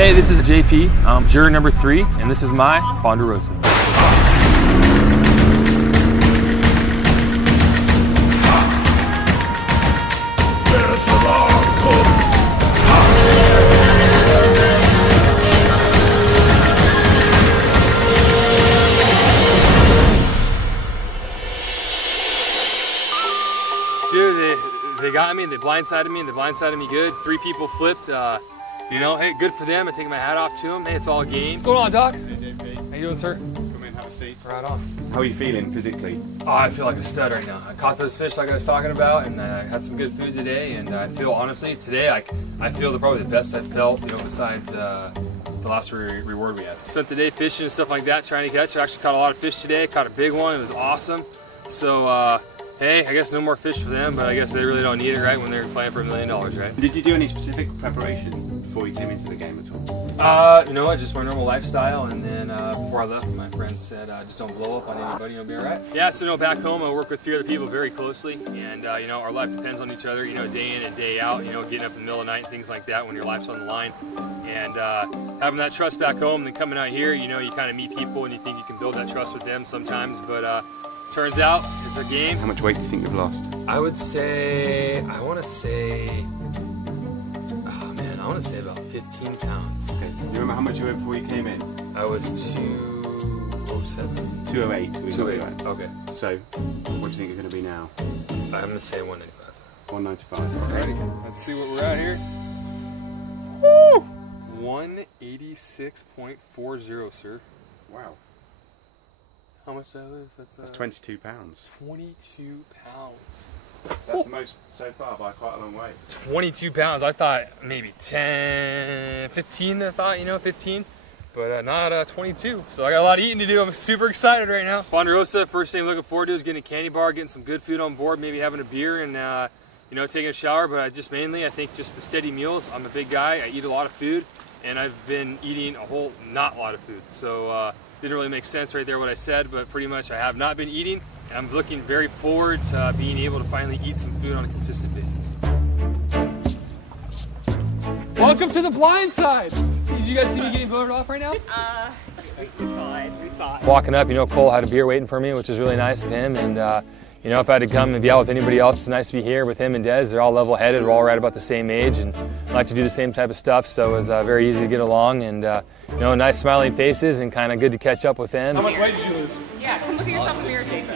Hey, this is JP. I'm juror number 3, and this is my Ponderosa. Dude, they got me, and they blindsided me, and they blindsided me good. 3 people flipped. You know, hey, good for them. I take my hat off to them. Hey, it's all a game. What's going on, Doc? Hey, JP. How you doing, sir? Come in, have a seat. Right on. How are you feeling physically? Oh, I feel like a stud right now. I caught those fish like I was talking about, and I had some good food today, and I feel, honestly, today, I feel probably the best I've felt, you know, besides the last reward we had. Spent the day fishing and stuff like that, trying to catch. I actually caught a lot of fish today. Caught a big one. It was awesome. So, hey, I guess no more fish for them, but I guess they really don't need it, right, when they're playing for $1 million, right? Did you do any specific preparation before you came into the game at all? You know what, just my normal lifestyle, and then before I left, my friend said, just don't blow up on anybody, you'll be all right. Yeah, so, you know, back home, I work with few other people very closely, and, you know, our life depends on each other, you know, day in and day out, you know, getting up in the middle of the night, things like that when your life's on the line, and having that trust back home, and then coming out here, you know, you kind of meet people, and you think you can build that trust with them sometimes, but, turns out, it's a game. How much weight do you think you've lost? I would say, I want to say about 15 pounds. Okay. You remember how much you weighed before you came in? I was 207. 208. 208. Okay. So, what do you think you're going to be now? I'm going to say 195. 195. Alrighty. Let's see what we're at here. Woo! 186.40, sir. Wow. How much that is? That's 22 pounds. 22 pounds. That's the most so far by quite a long way. 22 pounds. I thought maybe 10, 15. I thought, you know, 15, but not 22. So I got a lot of eating to do. I'm super excited right now. Ponderosa. First thing I'm looking forward to is getting a candy bar, getting some good food on board, maybe having a beer and you know, taking a shower. But I think just the steady meals. I'm a big guy. I eat a lot of food, and I've been eating a whole not a lot of food. So didn't really make sense right there what I said, but pretty much I have not been eating. And I'm looking very forward to being able to finally eat some food on a consistent basis. Welcome to the blind side. Did you guys see me getting voted off right now? We saw it. Walking up, you know, Cole had a beer waiting for me, which was really nice of him. And you know, if I had to come and be out with anybody else, it's nice to be here with him and Des. They're all level-headed. We're all right about the same age and like to do the same type of stuff. So it was very easy to get along, and you know, nice smiling faces, and kind of good to catch up with them. How much weight did you lose? Yeah, come look at yourself in the mirror, Jake.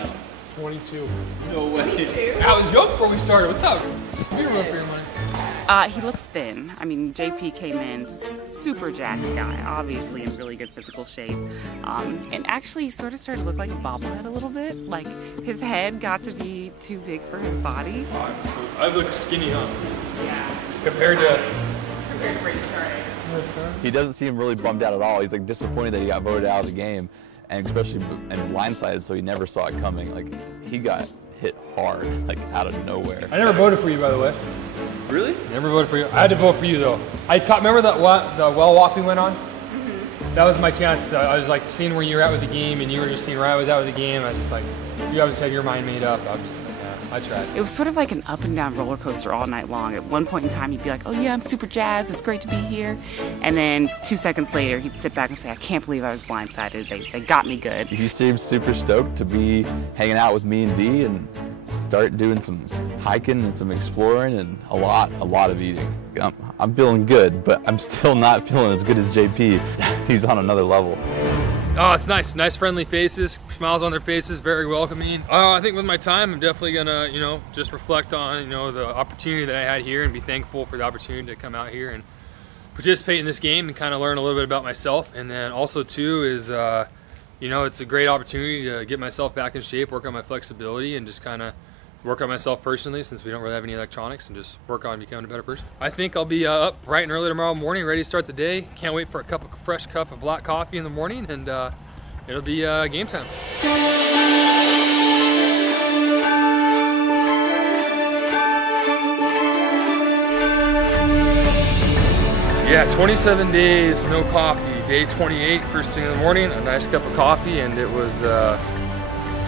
22. No way. 22? I was young before we started. What's up? Be real for your money. He looks thin. I mean, JP came in super jacked guy, obviously in really good physical shape. And actually sort of started to look like a bobblehead a little bit. Like his head got to be too big for his body. Oh, I look skinny, huh? Yeah. Compared to where you started. He doesn't seem really bummed out at all. He's like disappointed that he got voted out of the game, and especially blindsided, so he never saw it coming. Like he got hit hard, like out of nowhere. I never voted for you, by the way. Really? Never voted for you. I had to vote for you though. Remember that the well walk we went on? Mm-hmm. That was my chance. I was like seeing where you were at with the game, and you were just seeing where I was at with the game. I was just like, you obviously had your mind made up. I was just like, yeah, I tried. It was sort of like an up and down roller coaster all night long. At one point in time, he'd be like, oh yeah, I'm super jazzed. It's great to be here. And then 2 seconds later, he'd sit back and say, I can't believe I was blindsided. They got me good. He seems super stoked to be hanging out with me and Dee and start doing some hiking and some exploring and a lot of eating. I'm feeling good, but I'm still not feeling as good as JP. He's on another level. Oh, it's nice. Nice friendly faces, smiles on their faces, very welcoming. I think with my time, I'm definitely gonna, you know, just reflect on, you know, the opportunity that I had here and be thankful for the opportunity to come out here and participate in this game and kind of learn a little bit about myself. And then also too is, you know, it's a great opportunity to get myself back in shape, work on my flexibility, and just kind of work on myself personally, since we don't really have any electronics, and just work on becoming a better person. I think I'll be up bright and early tomorrow morning, ready to start the day. Can't wait for a fresh cup of black coffee in the morning, and it'll be game time. Yeah, 27 days, no coffee. Day 28, first thing in the morning, a nice cup of coffee, and it was a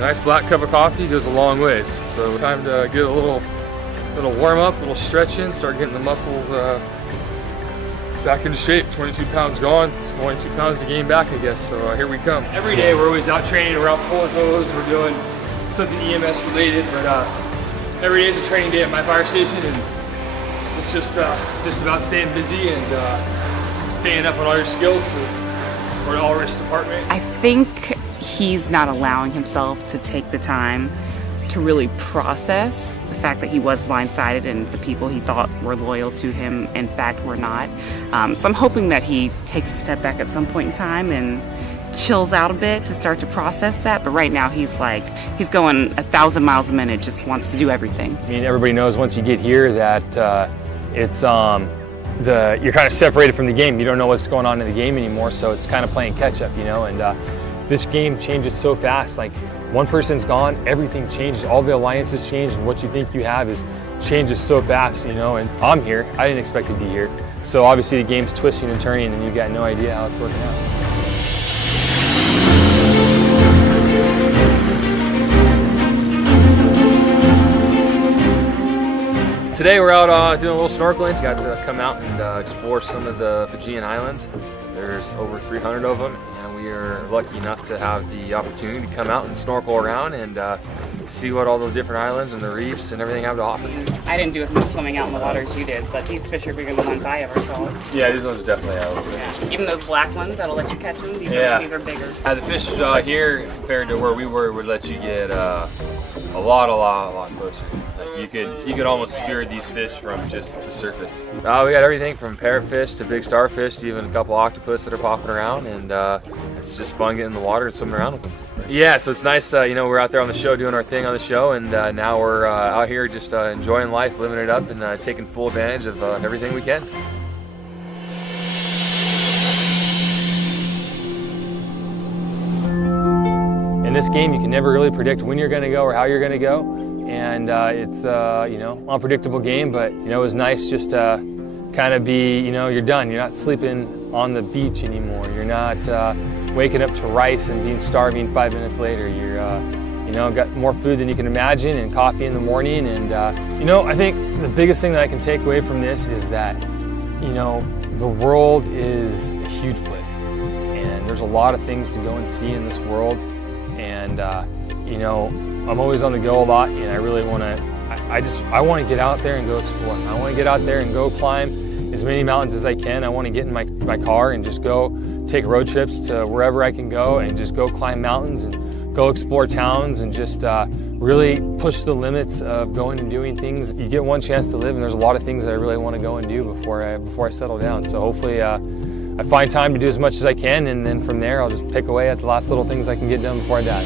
nice black cup of coffee goes a long ways. So time to get a little warm up, a little stretch in, start getting the muscles back into shape. 22 pounds gone, it's only 2 pounds to gain back, I guess, so here we come. Every day we're always out training, we're out pulling hose, we're doing something EMS related, but every day is a training day at my fire station, and it's just about staying busy and staying up on all your skills, because we're an all-risk department. I think he's not allowing himself to take the time to really process the fact that he was blindsided and the people he thought were loyal to him in fact were not. So I'm hoping that he takes a step back at some point in time and chills out a bit to start to process that, but right now he's going 1,000 miles a minute, just wants to do everything. I mean, everybody knows once you get here that you're kind of separated from the game. You don't know what's going on in the game anymore, so it's kind of playing catch up, you know, and this game changes so fast. Like, one person's gone, everything changes, all the alliances change, and what you think you have changes so fast, you know, and I'm here. I didn't expect to be here. So obviously the game's twisting and turning and you got no idea how it's working out. Today we're out doing a little snorkeling. Got to come out and explore some of the Fijian islands. There's over 300 of them, and we are lucky enough to have the opportunity to come out and snorkel around and see what all the different islands and the reefs and everything have to offer. I didn't do as much swimming out in the water as you did, but these fish are bigger than the ones I ever saw. Yeah, these ones are definitely out. Yeah. Even those black ones that'll let you catch them, these are bigger. The fish here compared to where we were would let you get a lot closer. Like you could almost spear these fish from just the surface. We got everything from parrotfish to big starfish to even a couple octopus that are popping around, and it's just fun getting in the water and swimming around with them. Yeah, so it's nice, you know, we're out there on the show doing our thing on the show, and now we're out here just enjoying life, living it up, and taking full advantage of everything we can. In this game, you can never really predict when you're going to go or how you're going to go, and it's you know, unpredictable game. But you know, it was nice just to kind of be, you know, you're done. You're not sleeping on the beach anymore. You're not waking up to rice and being starving 5 minutes later. You're you know, got more food than you can imagine, and coffee in the morning. And you know, I think the biggest thing that I can take away from this is that, you know, the world is a huge place, and there's a lot of things to go and see in this world. And you know, I'm always on the go a lot, and I really want to, I want to get out there and go explore. I want to get out there and go climb as many mountains as I can. I want to get in my car and just go take road trips to wherever I can go and just go climb mountains and go explore towns and just really push the limits of going and doing things. You get one chance to live, and there's a lot of things that I really want to go and do before I settle down. So hopefully I find time to do as much as I can, and then from there I'll just pick away at the last little things I can get done before I die.